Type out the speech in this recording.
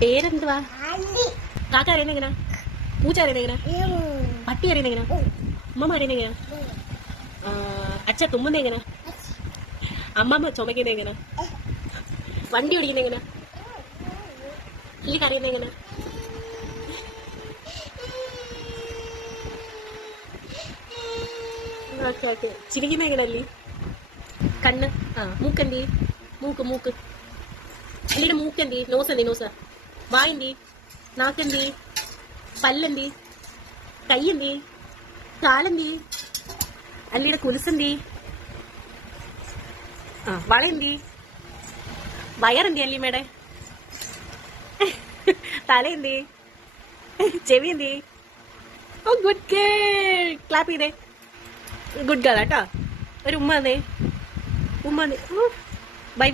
പേരെന്തുവാ? കാക്ക അറിയുന്ന എങ്ങനാ? പൂച്ച അറിയുന്ന എങ്ങനാ? പട്ടി അറിയുന്ന എങ്ങനാ? അമ്മമ്മ അറിയുന്ന എങ്ങനാ? അച്ഛ തുമ്മുന്ന എങ്ങനാ? അമ്മമ്മ ചുമക്കുന്ന എങ്ങനാ? വണ്ടി ഓടിക്കുന്ന എങ്ങനാ? ഈ കറിയുന്ന എങ്ങനാ? Okay okay. ചിരിക്കുന്ന എങ്ങനല്ലേ? കണ്ണ്. മൂക്കെന്തി? മൂക്ക് അല്ലിയുടെ മൂക്കെന്തി? നോസ് വായെന്തി? നാക്കെന്തി? പല്ലെന്തി? കയ്യെന്തി? കാലെന്തി? അല്ലിയുടെ കുലുസെന്തി? വളയെന്തി? വയറെന്തി അല്ലിമ്മയുടെ? തലയെന്തി? ചെവി എന്തി? ഓ ഗുഡ് ഗേൾ. ക്ലാപ്പ് ചെയ്തേ. ഗുഡ് ഗേൾ കേട്ടോ. ഒരു ഉമ്മ തന്നേ. ബൈ.